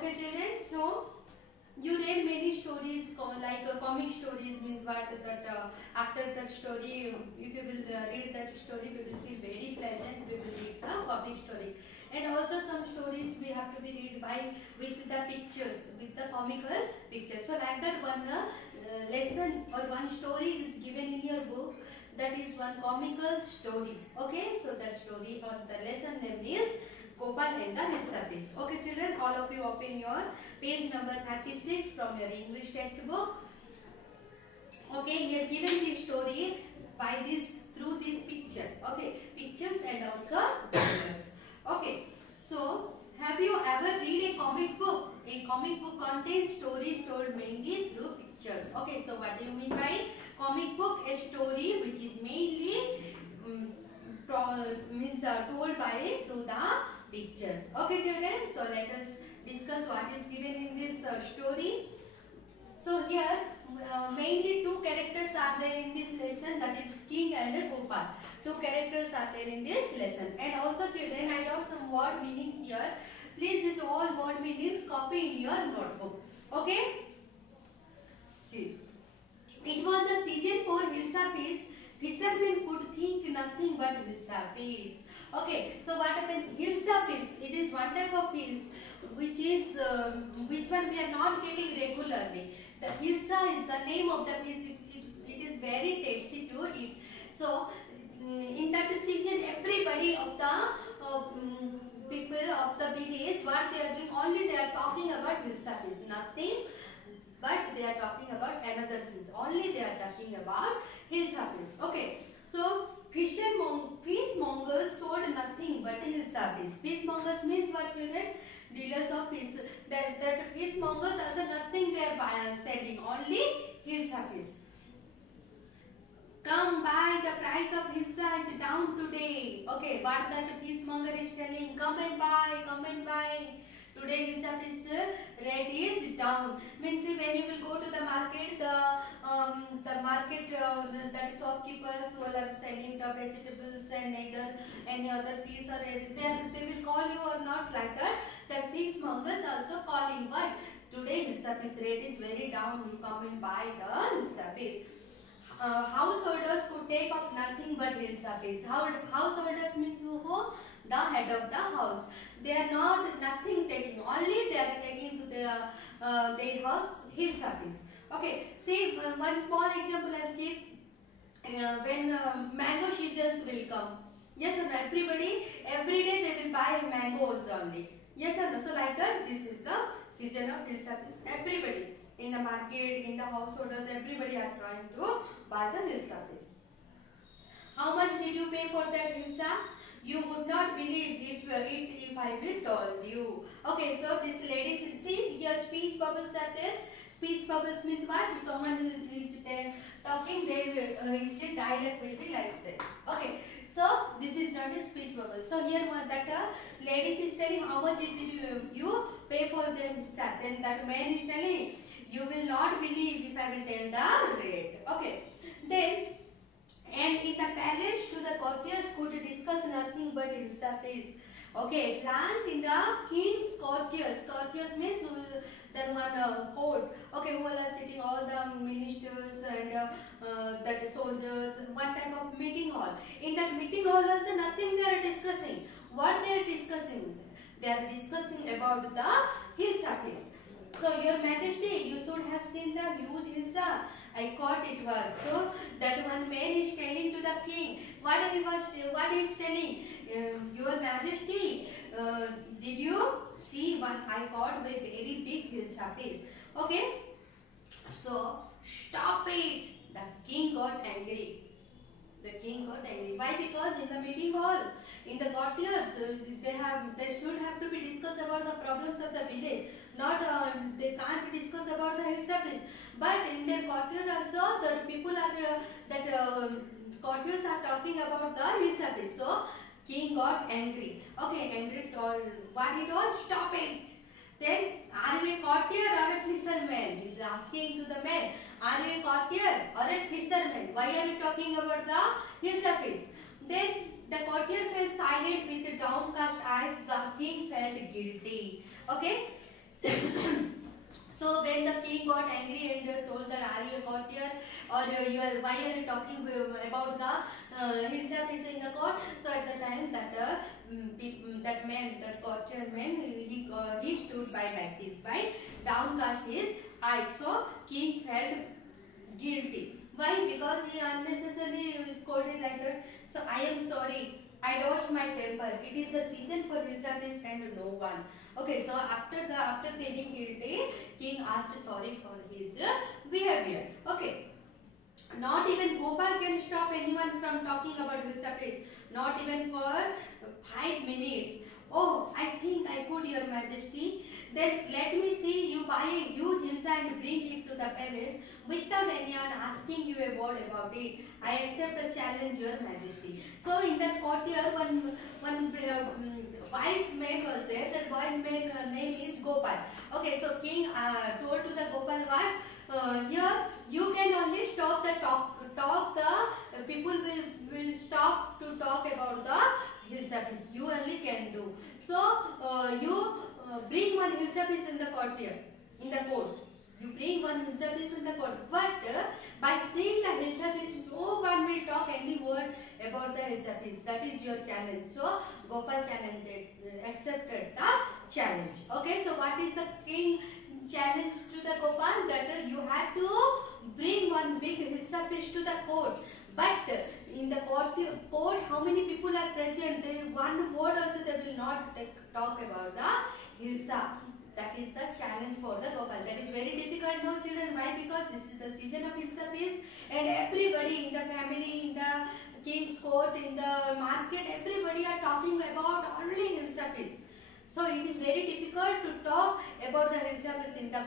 Okay, children. So you read many stories like comic stories means what that after that story, if you will read that story, we will feel very pleasant. We will read the comic story, and also some stories we have to be read by with the pictures, with the comical pictures. So like that one lesson or one story is given in your book. That is one comical story. Okay, so that story or the lesson name is Gopal and the Hilsapis. Okay, children, all of you open your page number 36 from your English textbook. Okay, here given the story by this through this picture. Okay, pictures and also pictures. Okay, so have you ever read a comic book? A comic book contains stories told mainly through pictures. Okay, so what do you mean by comic book? A story which is mainly told by through the pictures. Okay, children. So let us discuss what is given in this story. So here mainly two characters are there in this lesson, that is King and Gopal. Two characters are there in this lesson. And also, children, I wrote some word meanings here. Please these all word meanings copy in your notebook. Okay. See, it was the season for Hilsapis. Fishermen could think nothing but Hilsapis. Okay, so what happened? Hilsapis, it is one type of fish which is which one we are not getting regularly. The Hilsa is the name of the fish. It is very tasty to eat. So in that season, everybody of the people of the village, what they are doing, only they are talking about Hilsapis, nothing. But they are talking about another thing. Only they are talking about Hilsapis. Okay. So fishmongers sold nothing but Hilsapis. Fishmongers means what, children? Dealers of fish. That fishmongers are nothing they are selling. Only Hilsapis. Come buy, the price of Hilsa is down today. Okay, what that fishmonger is telling? Come and buy, come and buy. Today Hilsapis rate is down. Means when you will go to the market, the market that shopkeepers who are selling the vegetables and either any other fish or anything, they will call you or not like that. That fishmongers also calling what? Today Hilsapis rate is very down. You come and buy the Hilsapis. Householders could take of nothing but Hilsapis. Householders means who? The head of the house. They are not nothing taking. Only they are taking to their house Hilsapis. Okay. See one small example I will give. When mango seasons will come. Yes or no? Everybody every day they will buy mangoes only. Yes or no? So like that, this is the season of Hilsapis. Everybody in the market, in the householders, everybody are trying to buy the Hilsapis. How much did you pay for that Hilsa? You would not believe if I will told you. Okay, so this lady sees here speech bubbles are there. Speech bubbles means what? Someone who is talking, his dialect will be like that. Okay, so this is not a speech bubble. So here that lady is telling how much did you pay for the Hilsa. Then that man is telling, you will not believe if I will tell the rate. Okay, then. And in the palace to the courtiers could discuss nothing but Hilsapis. Okay, at last in the king's courtiers. Courtiers means the one court. Okay, who are sitting all the ministers and that soldiers. One type of meeting hall. In that meeting hall also nothing they are discussing. What they are discussing? They are discussing about the Hilsapis. So your Majesty, you should have seen the huge Hilsa. I caught it was. So that one man is telling to the king. What he is telling? Your Majesty, did you see one? I caught a very big Hilsapis. Okay. So stop it. The king got angry. The king got angry. Why? Because in the meeting hall, in the courtiers, they should have to be discussed about the problems of the village. Not they can't discuss about the Hilsapis. But in their courtier also, the people are courtiers are talking about the Hilsapis. So king got angry. Okay, angry told what he told? Stop it. Then are you a courtier or a fisherman? He is asking to the man. Are you a courtier or a fisherman? Why are you talking about the Hilsapis? Then the courtier fell silent with downcast eyes. The king felt guilty. Okay. So when the king got angry and told that, are you a courtier, or why are you talking about the himself is in the court? So at the time that that man, that courtier man, he stood by like this, by downcast his eyes. So king felt guilty. Why? Because he unnecessarily scolded like that. So I am sorry, I lost my temper. It is the season for hill service and no one. Okay, so after feeling guilty, king asked sorry for his behavior. Okay, not even Gopal can stop anyone from talking about hill service. Not even for 5 minutes. Oh, I think I could, Your Majesty. Then let me see you buy a huge hilsa and bring it to the palace without anyone asking you a word about it. I accept the challenge, Your Majesty. So in that courtyard, one wise man was there. That wise man name is Gopal. Okay, so king told to the Gopal what? Here you can only stop the talk. The people will stop to talk about the hill service. You only can do. So you bring one hill service in the courtyard, in the court. You bring one hill service in the court. But by seeing the hill service, no one will talk any word about the hill service. That is your challenge. So Gopal accepted the challenge. Okay. So what is the king challenge to the Gopal? That you have to bring one big hill service to the court. But in the court, how many people are present? One word also they will not talk about the hilsa. That is the challenge for the Gopal. That is very difficult now, children. Why? Because this is the season of hill service, and everybody in the family, in the king's court, in the market, everybody are talking about only hill service. So it is very difficult to talk about the hill service in the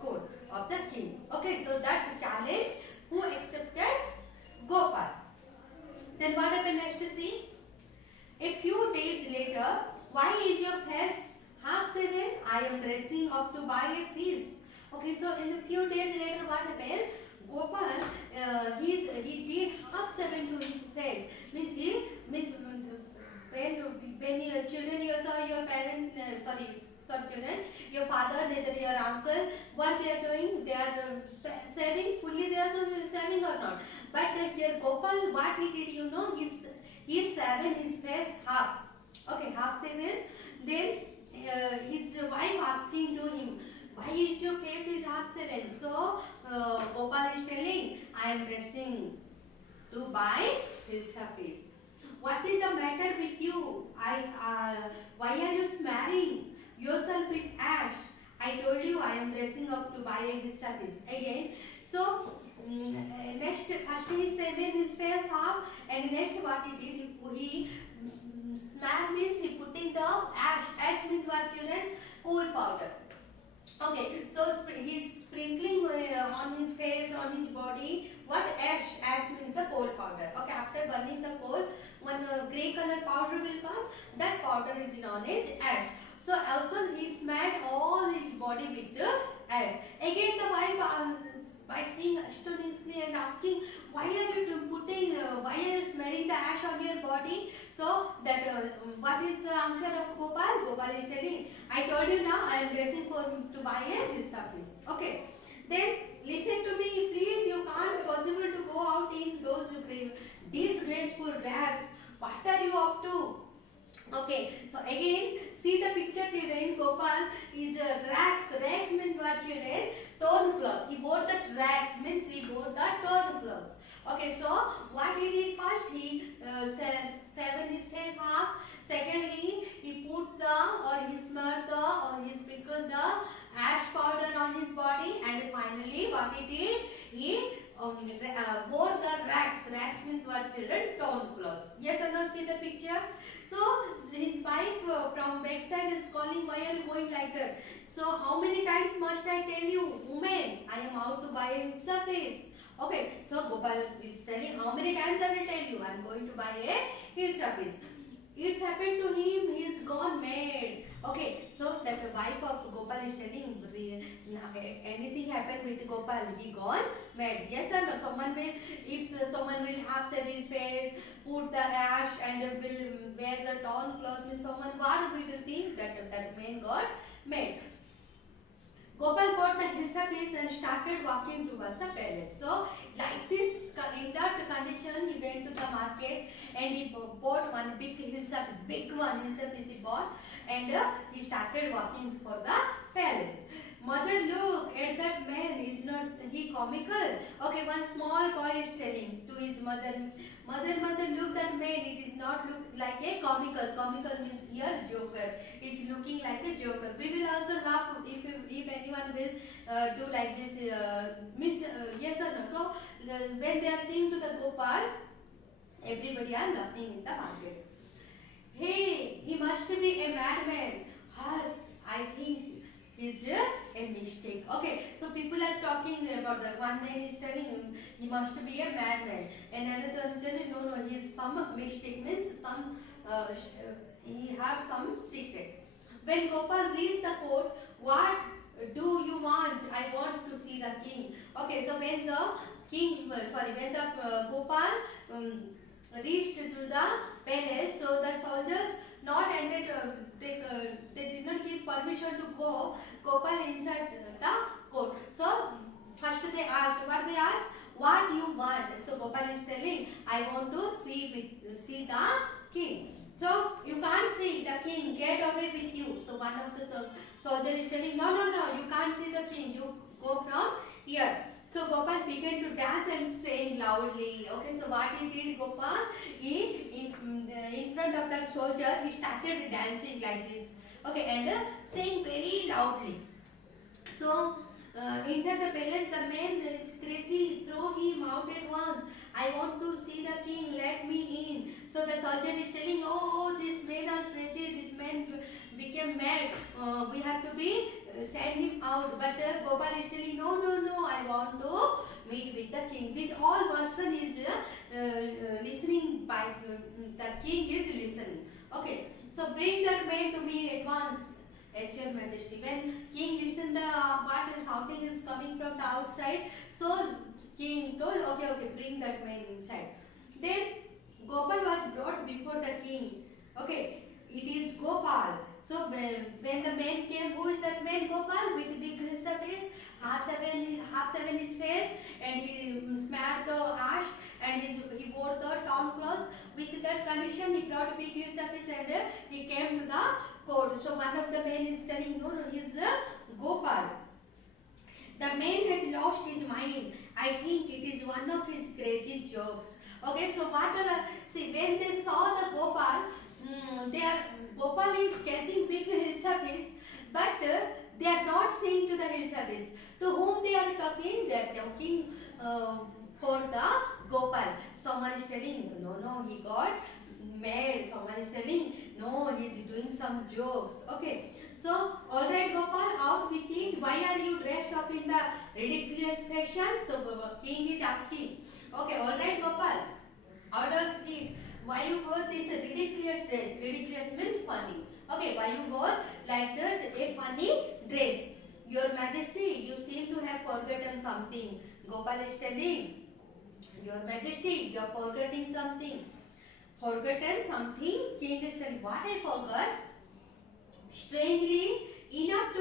court of the king. Okay, so that the challenge who accepted? Gopal. Then what happened next? See, a few days later, why is your face 7:30? I am dressing up to buy a feast. Okay, so in a few days later, what happened? Gopal, he did 7:30 to his face. Means when your children, you saw your parents, sorry children, your father, neither your uncle, what they are doing, they are saving fully, they are saving or not. But here Gopal, what he did, you know, he's saving his face half. Okay, half 7. Then his wife asking to him, why is your face is half 7? So Gopal is telling, I am dressing to buy hilsa piece. What is the matter with you? Why are you smearing yourself with ash? I told you I am dressing up to buy a hilsa piece. Again, so next first he saved his face half, and next what he did, he smear means he putting the ash. Ash means what, children? Coal powder. Okay, so he's sprinkling on his face, on his body. What ash? Ash means the coal powder. Okay, after burning the coal, one grey color powder will come. That powder is known as ash. So also he smeared all his body with the ash. Again the wife, by seeing astonishingly and asking, why are you smearing the ash on your body? So that what is the answer of Gopal? Gopal is telling, I told you now I am dressing to buy a hilsa piece. Okay. Then listen to me, please. You can't possible to go out in those disgraceful rags. What are you up to? Okay, so again, see the picture, children. Gopal is rags. Rags means what, children? Torn cloth. He wore the rags, means he wore the torn clothes. Okay, so what he did first? He severed his face half. Secondly, he put he smeared he sprinkled the ash powder on his body, and finally, what he did? He wore the rags. Rags means what, children? Torn clothes. Yes or no? See the picture. So his wife from backside is calling, why are you going like that? So how many times must I tell you, woman, I am out to buy a hilsa piece. Okay, so Gopal is telling, how many times I will tell you, I am going to buy a hilsa piece. It's happened to him, he is gone mad. Okay, so that the wife of Gopal is telling, anything happened with Gopal, he gone mad. Yes or no? If someone will have shaved his face, put the ash, and will wear the torn clothes, means someone, what we will think? That man got mad. Hillsapis started walking towards the palace. So like this, in that condition, he went to the market and he bought one big Hillsapis, big one Hillsapis he bought, and he started walking for the palace. Mother, look at that man. Is not he comical? Okay, one small boy is telling to his mother, mother, look that man. It is not look like a comical. Comical means here joker. It's looking like a joker. We will also laugh if anyone will do like this. Means yes or no. So when they are saying to the Gopal, everybody are laughing in the market. Hey, he must be a madman. Hush, I think it's a mistake. Okay, so people are talking about that. One man is telling him he must be a madman, and another one telling no, he is some mistake, means some he have some secret. When Gopal reached the court, what do you want? I want to see the king. Okay, so when the king, when the Gopal reached to the palace, so the soldiers not ended, they did not give permission to go Gopal inside the court. So first they asked, what they asked, what you want? So Gopal is telling, I want to see the king. So you can't see the king, get away with you. So one of the soldier is telling, no, you can't see the king, you go from here. So Gopal began to dance and sing loudly. Okay, so what he did, Gopal, in front of that soldier, he started dancing like this. Okay, and sang very loudly. So inside the palace, the man is crazy. Throw him out at once. I want to see the king. Let me in. So the soldier is telling, oh, this man are crazy. This man became mad. We have to be send him out. But Gopal is telling, no, I want to meet with the king. This all person is listening by the king is listening. Okay, so bring that man to me at once, as your majesty. When king listened the what shouting is coming from the outside, so king told, okay, bring that man inside. Then Gopal was brought before the king. Okay, it is Gopal. So when the man came, who is that man? Gopal with big face, half seven his face, and he smeared the ash, and he wore the torn cloth. With that condition, he brought big face, and he came to the court. So one of the men is telling, no, he is Gopal. The man has lost his mind. I think it is one of his crazy jokes. Okay, so what? See, when they saw the Gopal, Gopal is catching big Hillsapis, but they are not saying to the Hillsapis. To whom they are talking? They are talking for the Gopal. Someone is telling, no, he got mad. Someone is telling, no, he is doing some jokes. Okay, so alright Gopal, out with it. Why are you dressed up in the ridiculous fashion? So king is asking. Okay, alright Gopal, out of it. Why you wore this ridiculous dress? Ridiculous means funny. Okay, why you wore like that a funny dress? Your Majesty, you seem to have forgotten something. Gopal is telling, Your Majesty, you are forgetting something. Forgotten something? King is telling, what I forgot? Strangely, enough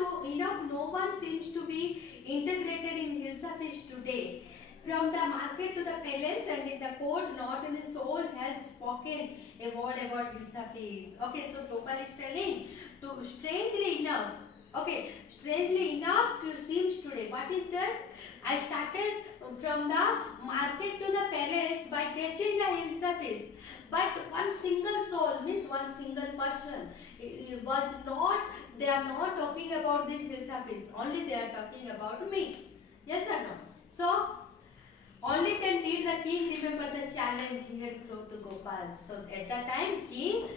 no one seems to be integrated in Hillsapis today. From the market to the palace and in the court, not in a soul has spoken a word about Hillsapis. Okay, so Gopal is telling, strangely enough, to seems today. What is that? I started from the market to the palace by catching the Hillsapis. But one single soul, means one single person, was not, they are not talking about this Hillsapis. Only they are talking about me. Yes or no? So, only then did the king remember the challenge he had thrown to Gopal. So at that time, king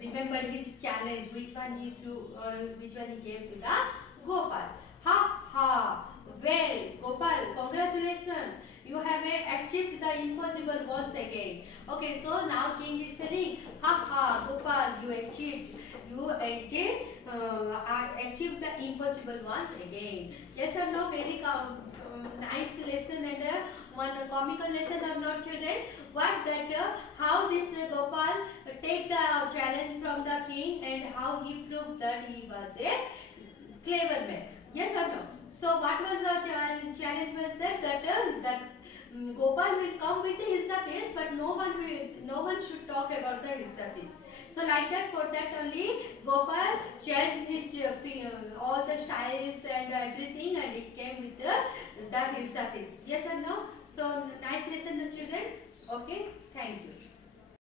remembered his challenge, which one he threw or which one he gave to the Gopal. Ha! Well, Gopal, congratulations! You have achieved the impossible once again. Okay, so now king is telling, Gopal, you achieved. You again achieved the impossible once again. Yes or no? Very nice lesson and one comical lesson of not children. What that how this Gopal take the challenge from the king and how he proved that he was a clever man. Yes or no? So what was the challenge was that Gopal will come with the Hilsa piece, but no one should talk about the Hilsa piece. So like that, for that only Gopal changed his all the styles and everything, and it came with that Hilsa piece. Yes or no? So nice lesson, children. Okay, thank you.